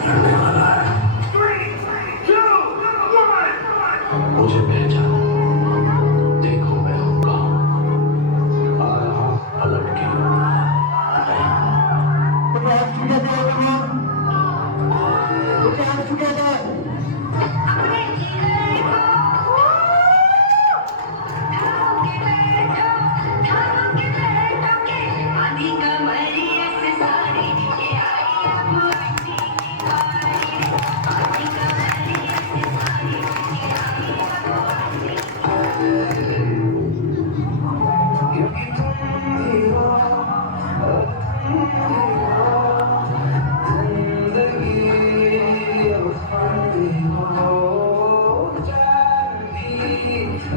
करने वाला है। मुझे पहचानो, देखो मैं हूँ कौन। आया पलट के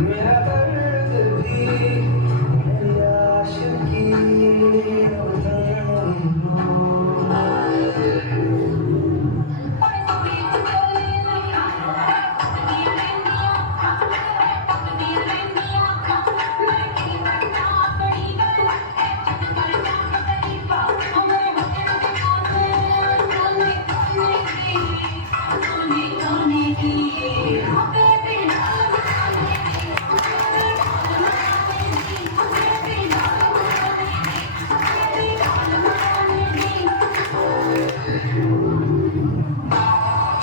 मेरा दर्द भी मेरी आशिकी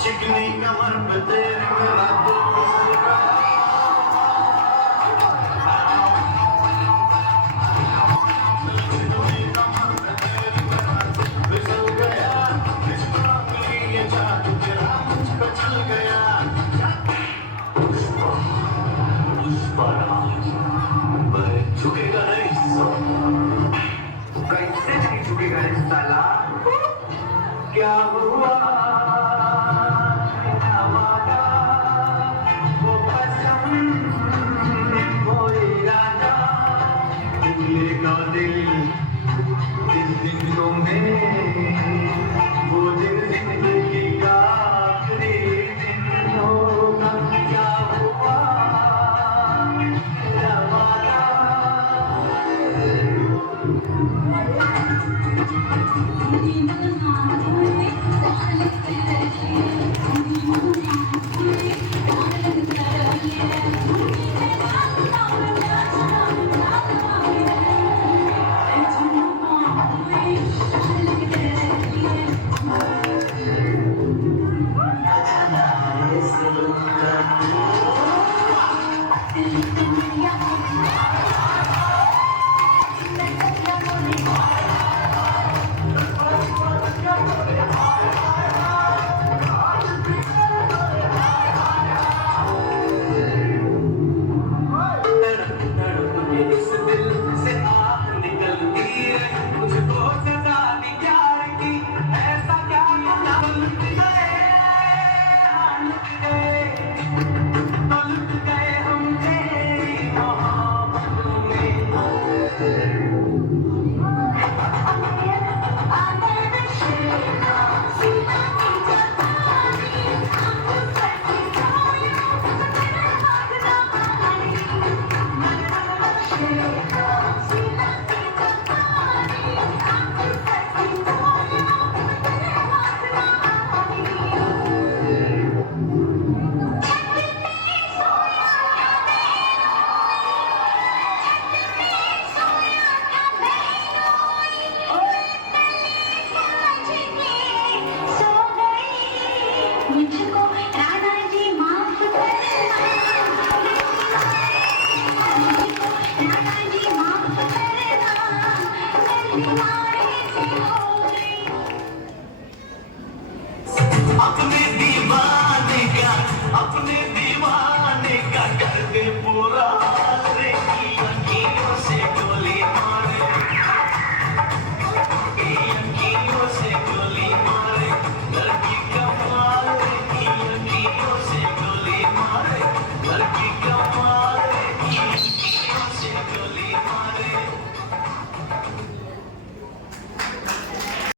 चिकनी कमर पे तेरे मेरा फिसल गया, इस बात के लिए जादू तेरा मुझ पे चल गया। मैं झुकेगा नहीं, कैसे नहीं झुकेगा रे साला। क्या हुआ क्या वादा, वो कसम वो इरादा, निकलेगा दिल इस दिनों में, वो दिन जिंदगी का आखिरी दिन होगा। क्या हुआ क्या वादा, इस दिल से आह निकलती है, मुझको सजा दी प्यार की, ऐसा क्या लुट गए तो लुट गए हम तेरी मोहब्बत में। मुझको राधा जी माफ करना, राधा जी माफ करना,